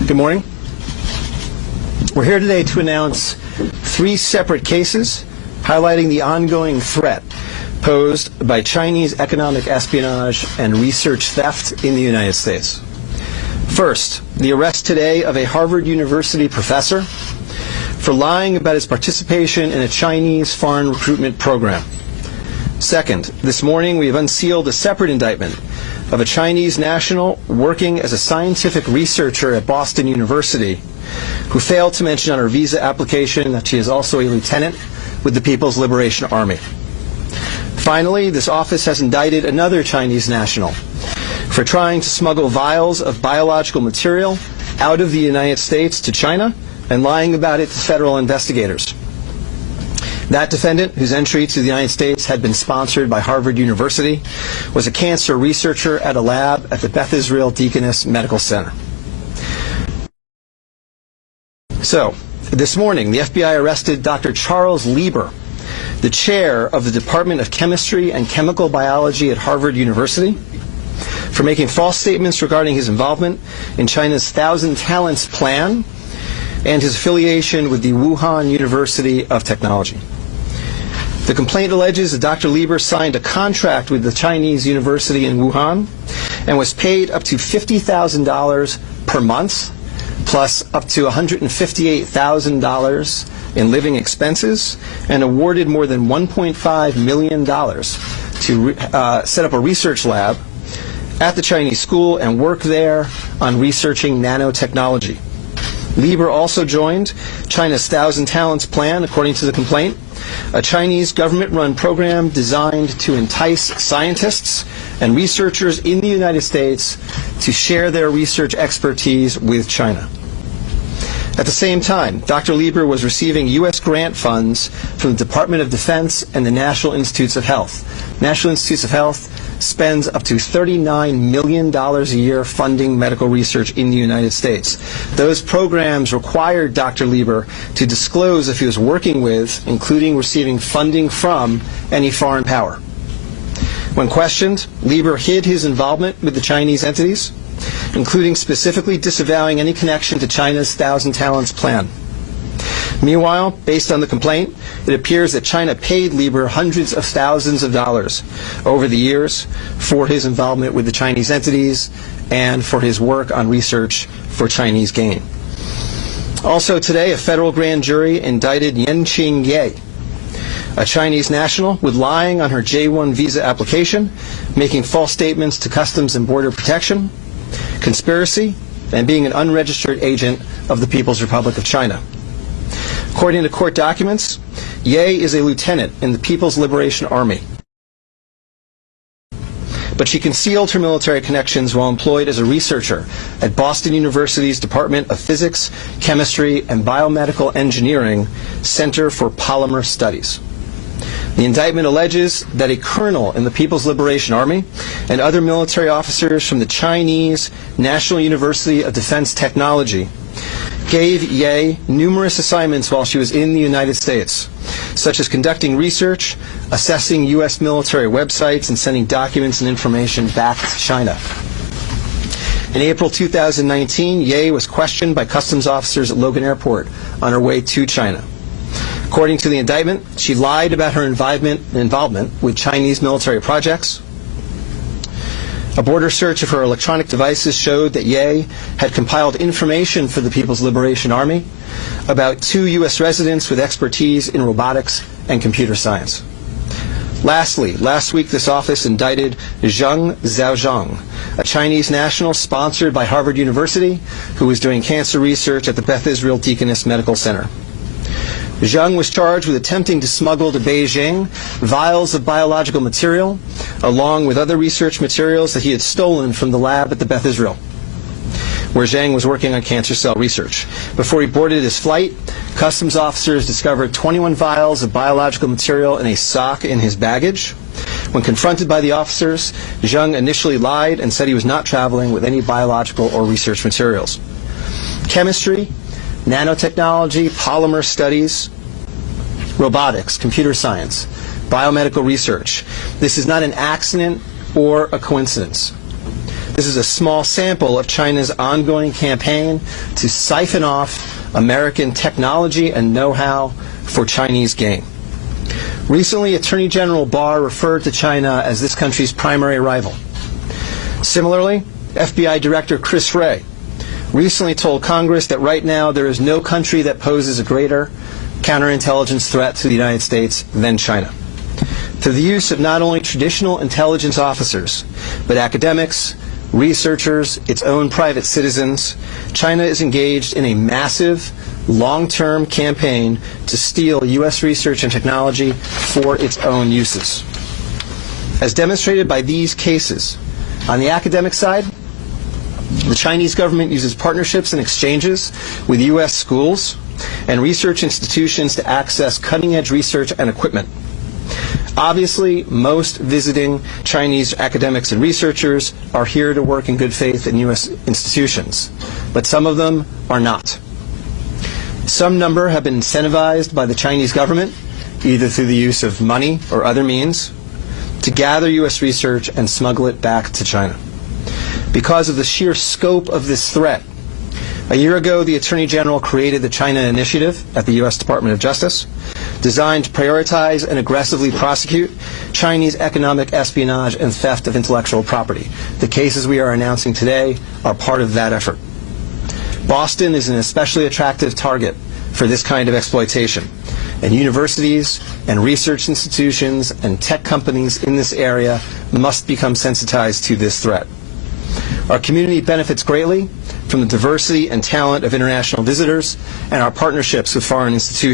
Good morning. We're here today to announce 3 separate cases highlighting the ongoing threat posed by Chinese economic espionage and research theft in the United States. First, the arrest today of a Harvard University professor for lying about his participation in a Chinese foreign recruitment program. Second, this morning we have unsealed a separate indictment of a Chinese national working as a scientific researcher at Boston University who failed to mention on her visa application that she is also a lieutenant with the People's Liberation Army. Finally, this office has indicted another Chinese national for trying to smuggle vials of biological material out of the United States to China and lying about it to federal investigators. That defendant, whose entry to the United States had been sponsored by Harvard University, was a cancer researcher at a lab at the Beth Israel Deaconess Medical Center. So, this morning, the FBI arrested Dr. Charles Lieber, the chair of the Department of Chemistry and Chemical Biology at Harvard University, for making false statements regarding his involvement in China's Thousand Talents Plan and his affiliation with the Wuhan University of Technology. The complaint alleges that Dr. Lieber signed a contract with the Chinese university in Wuhan and was paid up to $50,000 per month, plus up to $158,000 in living expenses, and awarded more than $1.5 million to set up a research lab at the Chinese school and work there on researching nanotechnology. Lieber also joined China's Thousand Talents Plan, according to the complaint, a Chinese government-run program designed to entice scientists and researchers in the United States to share their research expertise with China. At the same time, Dr. Lieber was receiving U.S. grant funds from the Department of Defense and the National Institutes of Health. National Institutes of Health spends up to $39 million a year funding medical research in the United States. Those programs required Dr. Lieber to disclose if he was working with, including receiving funding from, any foreign power. When questioned, Lieber hid his involvement with the Chinese entities, including specifically disavowing any connection to China's Thousand Talents Plan. Meanwhile, based on the complaint, it appears that China paid Lieber hundreds of thousands of dollars over the years for his involvement with the Chinese entities and for his work on research for Chinese gain. Also today, a federal grand jury indicted Yanqing Ye, a Chinese national, with lying on her J-1 visa application, making false statements to Customs and Border Protection, conspiracy, and being an unregistered agent of the People's Republic of China. According to court documents, Ye is a lieutenant in the People's Liberation Army, but she concealed her military connections while employed as a researcher at Boston University's Department of Physics, Chemistry, and Biomedical Engineering Center for Polymer Studies. The indictment alleges that a colonel in the People's Liberation Army and other military officers from the Chinese National University of Defense Technology gave Ye numerous assignments while she was in the United States, such as conducting research, assessing U.S. military websites, and sending documents and information back to China. In April 2019, Ye was questioned by customs officers at Logan Airport on her way to China. According to the indictment, she lied about her involvement with Chinese military projects. A border search of her electronic devices showed that Ye had compiled information for the People's Liberation Army about 2 U.S. residents with expertise in robotics and computer science. Lastly, last week this office indicted Zheng Zhaozhang, a Chinese national sponsored by Harvard University who was doing cancer research at the Beth Israel Deaconess Medical Center. Zheng was charged with attempting to smuggle to Beijing vials of biological material, along with other research materials that he had stolen from the lab at the Beth Israel, where Zheng was working on cancer cell research. Before he boarded his flight, customs officers discovered 21 vials of biological material in a sock in his baggage. When confronted by the officers, Zheng initially lied and said he was not traveling with any biological or research materials. Chemistry, nanotechnology, polymer studies, robotics, computer science, biomedical research. This is not an accident or a coincidence. This is a small sample of China's ongoing campaign to siphon off American technology and know-how for Chinese gain. Recently, Attorney General Barr referred to China as this country's primary rival. Similarly, FBI Director Chris Wray recently told Congress that right now there is no country that poses a greater counterintelligence threat to the United States than China. Through the use of not only traditional intelligence officers, but academics, researchers, its own private citizens, China is engaged in a massive, long-term campaign to steal U.S. research and technology for its own uses. As demonstrated by these cases, on the academic side, the Chinese government uses partnerships and exchanges with U.S. schools and research institutions to access cutting-edge research and equipment. Obviously, most visiting Chinese academics and researchers are here to work in good faith in U.S. institutions, but some of them are not. Some number have been incentivized by the Chinese government, either through the use of money or other means, to gather U.S. research and smuggle it back to China. Because of the sheer scope of this threat, a year ago the Attorney General created the China Initiative at the U.S. Department of Justice, designed to prioritize and aggressively prosecute Chinese economic espionage and theft of intellectual property. The cases we are announcing today are part of that effort. Boston is an especially attractive target for this kind of exploitation, and universities and research institutions and tech companies in this area must become sensitized to this threat. Our community benefits greatly from the diversity and talent of international visitors and our partnerships with foreign institutions.